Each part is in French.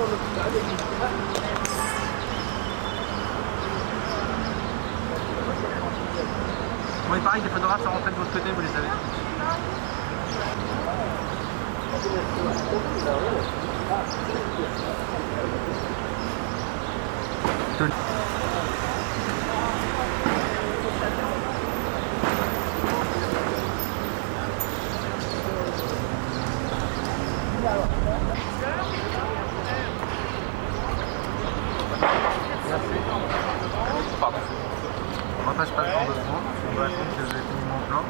Bon, il paraît que les photographes sont rentrés de votre côté, vous les savez. Pardon. On passe pas le temps de prendre, on va attendre que j'ai fini mon plan.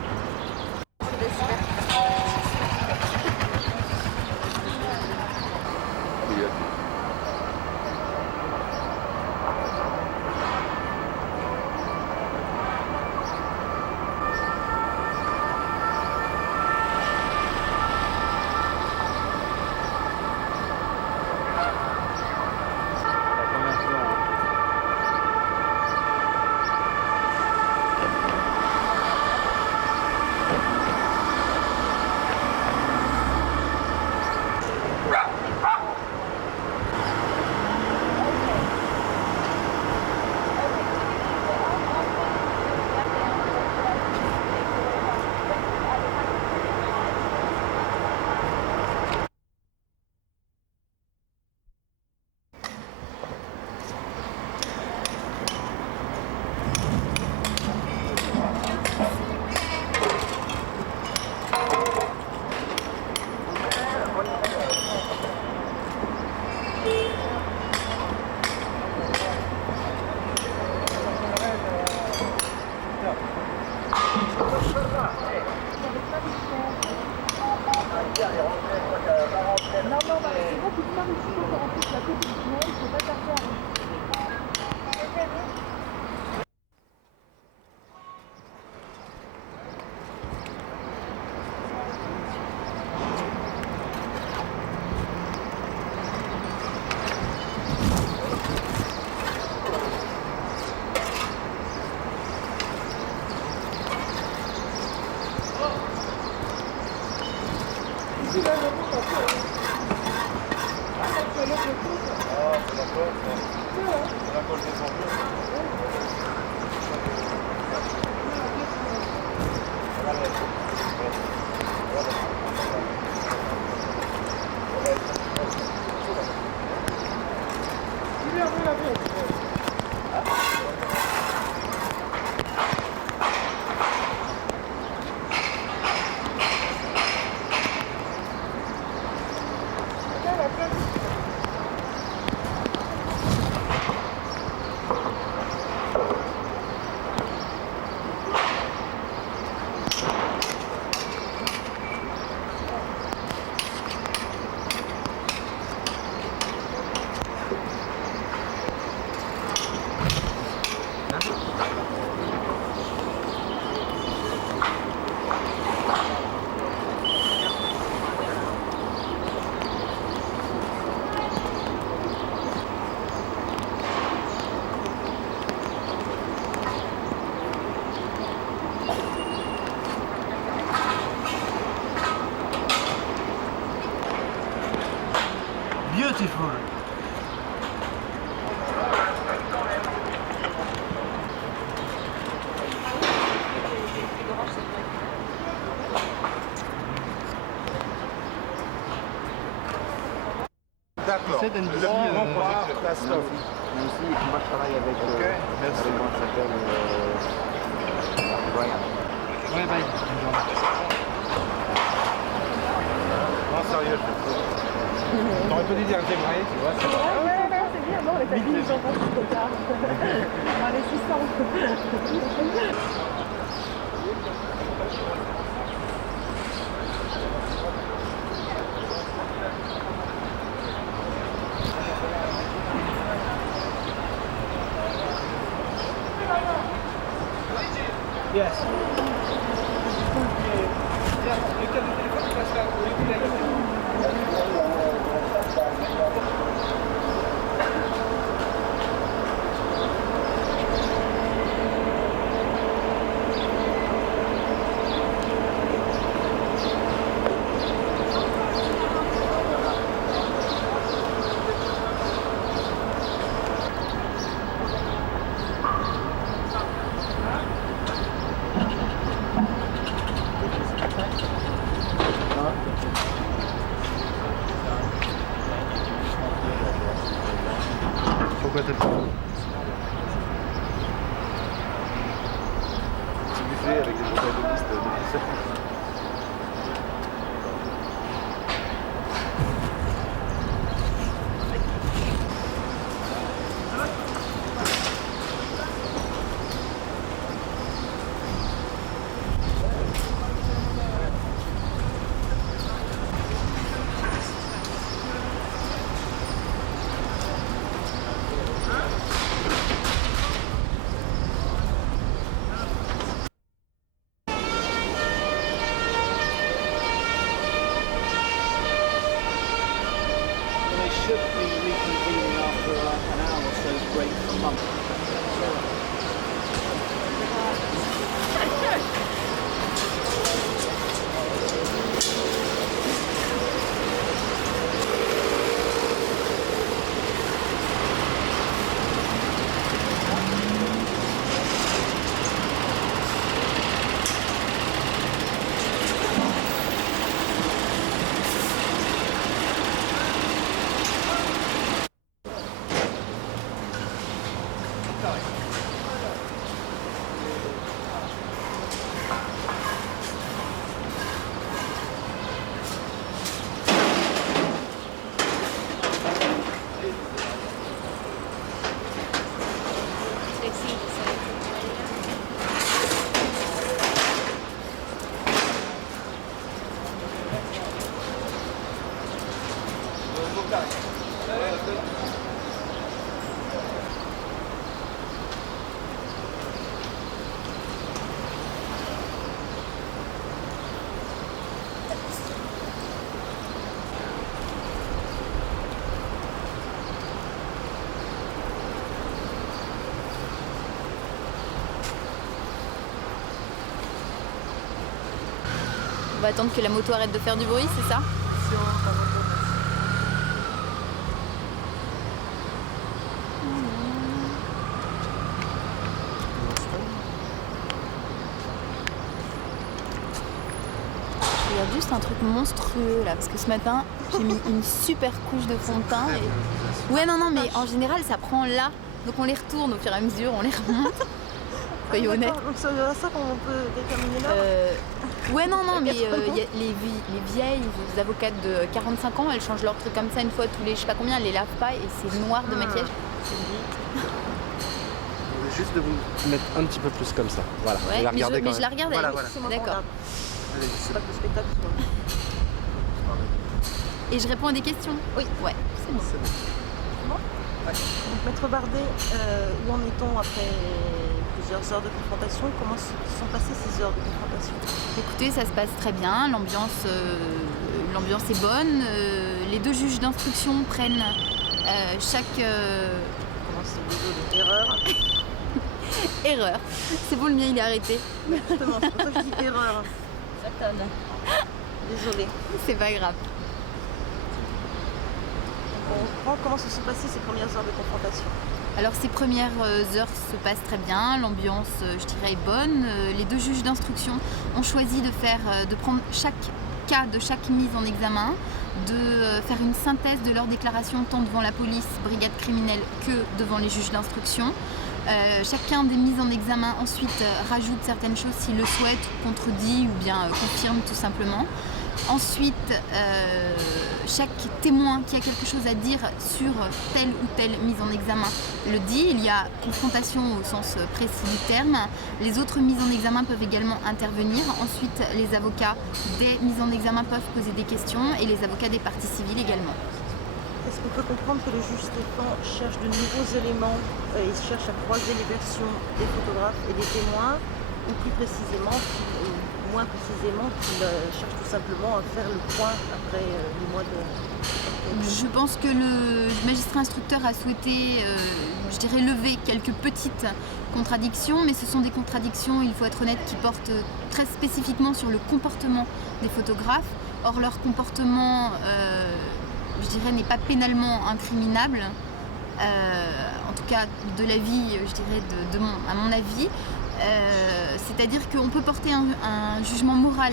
Beautiful. D'accord. C'est une Le bon projet de la stuff. Merci, moi je travaille avec Merci. comment ça s'appelle Brian. Ouais, bye. Non, sérieux, je t'aurais pas dû dire intégrer, tu vois. C'est bien, bon, les amis, ils ont pas trop tard. On va les 600. Yes. quoi cette photo? Petit buffet avec des bouteilles de liste d'officiels. They should be reconvening after an hour or so's break for lunch. On va attendre que la moto arrête de faire du bruit, c'est ça? Je regarde juste un truc monstrueux là, parce que ce matin j'ai mis une super couche de fond de teint. Et... Ouais, non, mais en général ça prend là, donc on les retourne au fur et à mesure, on les remonte. Soyons honnêtes. Donc c'est ça qu'on peut déterminer là. Ouais, non, mais y a les vieilles avocates de 45 ans, elles changent leur truc comme ça une fois tous les je sais pas combien, elles les lavent pas et c'est noir de maquillage. Juste de vous mettre un petit peu plus comme ça. Voilà. Ouais, la mais regarder quand je même. la regarde, Voilà, elle. voilà. C'est moi D'accord. qu'on regarde. C'est pas que le spectacle soit. Et je réponds à des questions. Oui. Ouais, c'est bon. Donc Maître Bardet, où en est-on après plusieurs heures de confrontation? Comment se sont passées ces heures de confrontation? Écoutez, ça se passe très bien, l'ambiance est bonne. Les deux juges d'instruction prennent chaque Comment c'est désolé, erreur? erreur. C'est bon, le mien il est arrêté. Justement, c'est pour ça que je dis erreur. Désolée. C'est pas grave. On reprend comment se sont passées ces premières heures de confrontation. Alors ces premières heures se passent très bien, l'ambiance je dirais est bonne. Les deux juges d'instruction ont choisi de prendre chaque cas de chaque mise en examen, de faire une synthèse de leur déclaration tant devant la police, brigade criminelle que devant les juges d'instruction. Chacun des mises en examen ensuite rajoute certaines choses s'il le souhaite, contredit ou bien confirme tout simplement. Ensuite, chaque témoin qui a quelque chose à dire sur telle ou telle mise en examen le dit. Il y a confrontation au sens précis du terme. Les autres mises en examen peuvent également intervenir. Ensuite, les avocats des mises en examen peuvent poser des questions et les avocats des parties civiles également. Est-ce qu'on peut comprendre que le juge Stéphane cherche de nouveaux éléments et cherche à croiser les versions des photographes et des témoins, ou plus précisément, moins précisément, qu'il cherche tout simplement à faire le point après les mois de... Je pense que le magistrat instructeur a souhaité, je dirais, lever quelques petites contradictions, mais ce sont des contradictions, il faut être honnête, qui portent très spécifiquement sur le comportement des photographes. Or, leur comportement, je dirais, n'est pas pénalement incriminable, en tout cas de l'avis, je dirais, à mon avis. C'est-à-dire qu'on peut porter un jugement moral,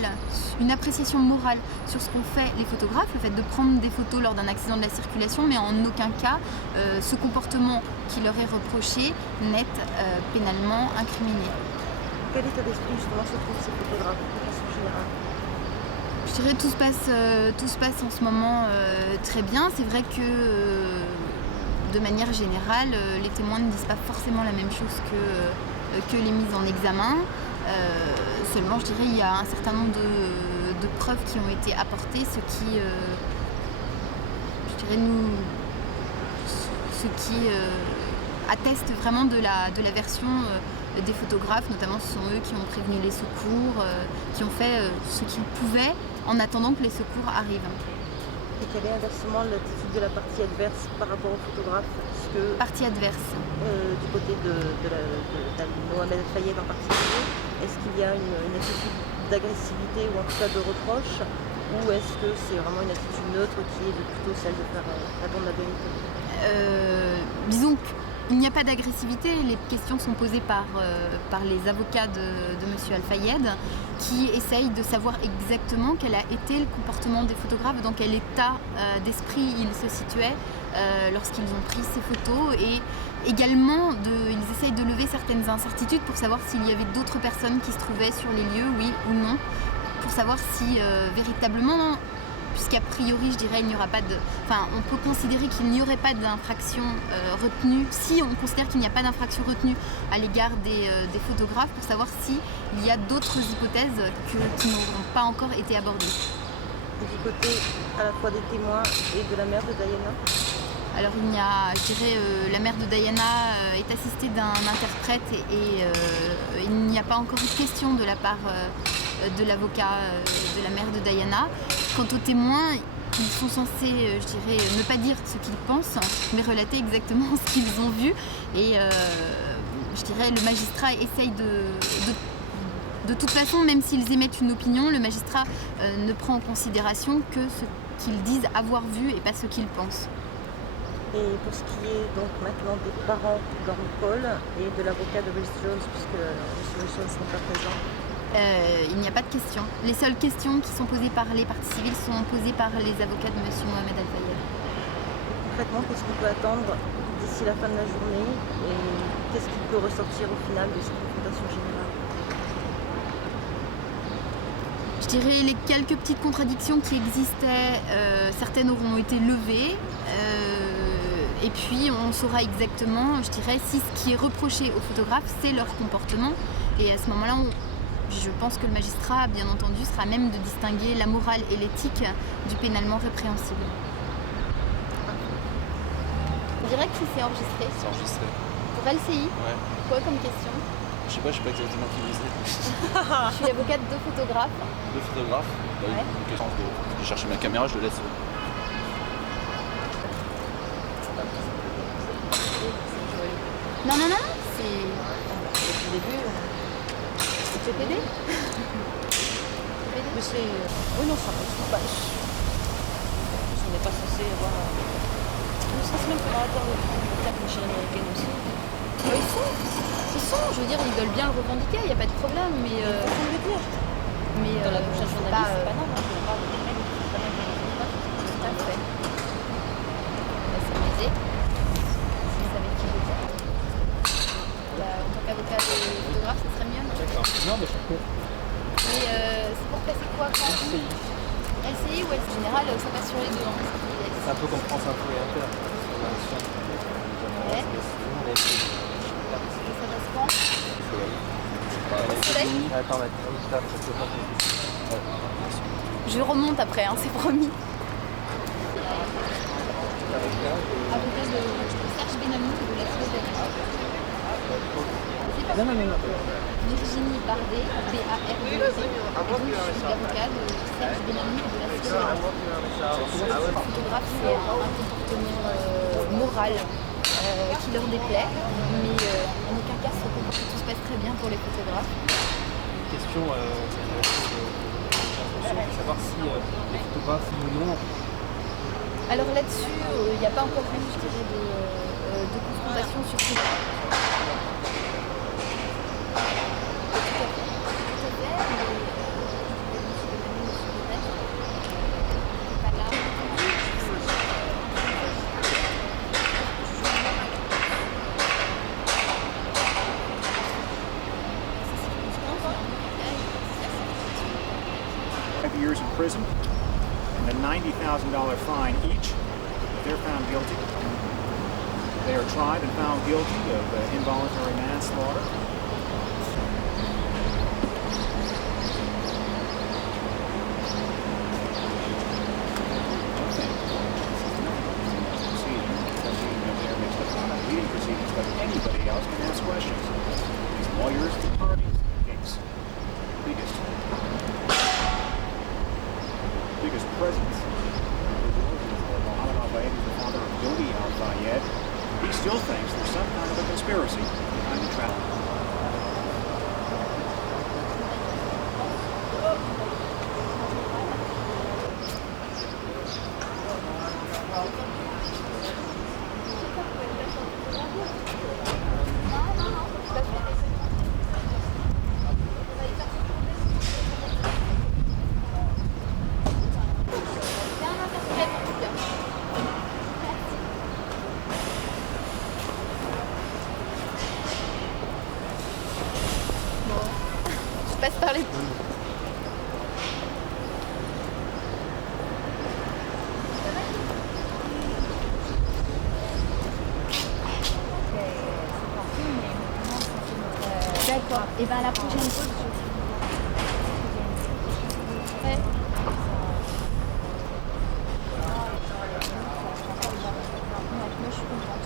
une appréciation morale sur ce qu'ont fait les photographes, le fait de prendre des photos lors d'un accident de la circulation, mais en aucun cas ce comportement qui leur est reproché n'est pénalement incriminé. Quel état d'esprit justement se trouvent ces photographes de façon générale? Je dirais que tout se passe en ce moment très bien. C'est vrai que de manière générale, les témoins ne disent pas forcément la même chose que les mises en examen. Seulement, je dirais, il y a un certain nombre de preuves qui ont été apportées, ce qui atteste vraiment de la version des photographes, notamment ce sont eux qui ont prévenu les secours, qui ont fait ce qu'ils pouvaient en attendant que les secours arrivent. Et quelle est inversement l'attitude de la partie adverse par rapport aux photographes? Partie adverse. Du côté de Mohamed El Fayed en particulier, est-ce qu'il y a une attitude d'agressivité ou en tout cas de reproche, ou est-ce que c'est vraiment une attitude neutre qui est plutôt celle de faire attendre la vérité? Disons qu'il n'y a pas d'agressivité, les questions sont posées par les avocats de M. Al Fayed qui essayent de savoir exactement quel a été le comportement des photographes, dans quel état d'esprit ils se situaient lorsqu'ils ont pris ces photos, et également ils essayent de lever certaines incertitudes pour savoir s'il y avait d'autres personnes qui se trouvaient sur les lieux, oui ou non, pour savoir si véritablement, puisqu'a priori, je dirais, il n'y aura pas de... Enfin, on peut considérer qu'il n'y aurait pas d'infraction retenue, si on considère qu'il n'y a pas d'infraction retenue à l'égard des photographes, pour savoir s'il y a d'autres hypothèses qui n'auront pas encore été abordées. Du côté à la fois des témoins et de la mère de Diana? Alors il y a, je dirais, la mère de Diana est assistée d'un interprète et il n'y a pas encore eu de question de la part de l'avocat de la mère de Diana. Quant aux témoins, ils sont censés, je dirais, ne pas dire ce qu'ils pensent, mais relater exactement ce qu'ils ont vu. Et je dirais, le magistrat essaye de toute façon, même s'ils émettent une opinion, le magistrat ne prend en considération que ce qu'ils disent avoir vu et pas ce qu'ils pensent. Et pour ce qui est donc maintenant des parents d'Henri Paul et de l'avocat de Rhys Jones, puisque M. Rhys Jones n'est pas présent, il n'y a pas de questions. Les seules questions qui sont posées par les parties civiles sont posées par les avocats de M. Mohamed El Fayed. Concrètement, qu'est-ce qu'on peut attendre d'ici la fin de la journée et qu'est-ce qui peut ressortir au final de cette confrontation générale? Je dirais les quelques petites contradictions qui existaient, certaines auront été levées. Et puis on saura exactement, je dirais, si ce qui est reproché aux photographes, c'est leur comportement. Et à ce moment-là, je pense que le magistrat, bien entendu, sera même de distinguer la morale et l'éthique du pénalement répréhensible. On dirait que c'est enregistré. C'est enregistré. Pour LCI, Ouais. quoi comme question? Je sais pas exactement qui visait. Je suis l'avocate de photographes. Deux photographes. Bah, Ouais. une question. Je vais chercher ma caméra, je le laisse. Non, c'est le début. C'est PPD. Mais c'est... Oui, non, ça va. On n'est pas censé avoir... Ne serait-ce même que dans la terre de l'échelle américaine aussi. Ils sont, je veux dire, ils veulent bien le revendiquer, il n'y a pas de problème, mais... mais Dans la bouche d'un journaliste, c'est pas normal. Tout à fait. On va s'amuser. Si vous savez qui vous êtes. En tant qu'avocat de photographe, ce serait mieux, non? D'accord. Non, mais je comprends. Mais c'est pour passer quoi quand LCI. LCI ou en général, ça passe sur les deux. Hein, C'est un peu comme France Info et Inter. Ouais. Ça passe quand? Soleil. Attends, Je remonte après, hein, c'est promis. Avocat de Serge Benamou de la Slovénie. Non. Virginie Bardet, B-A-R-D-E-T. Je suis l'avocat de Serge Benamou de la Slovénie. Le photographe, c'est un comportement moral qui leur déplaît, mais en aucun cas tout se passe très bien pour les photographes. Une question de savoir si les photographes ou non. Alors là-dessus, il n'y a pas encore eu, je dirais, de confrontation sur ce point. Years in prison and a $90,000 fine each if they're found guilty. They are tried and found guilty of involuntary manslaughter. Leading proceedings, but anybody else can ask questions. These lawyers, the parties, the case. Biggest presence. Mohammed al-Fayed is the father of Dodi al-Fayed. He still thinks there's some kind of a conspiracy behind the tragedy. Je passe par les... D'accord. Et bien à la prochaine pause, je... Ouais. Moi, je suis contente.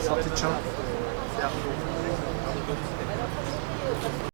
Sortie de champ.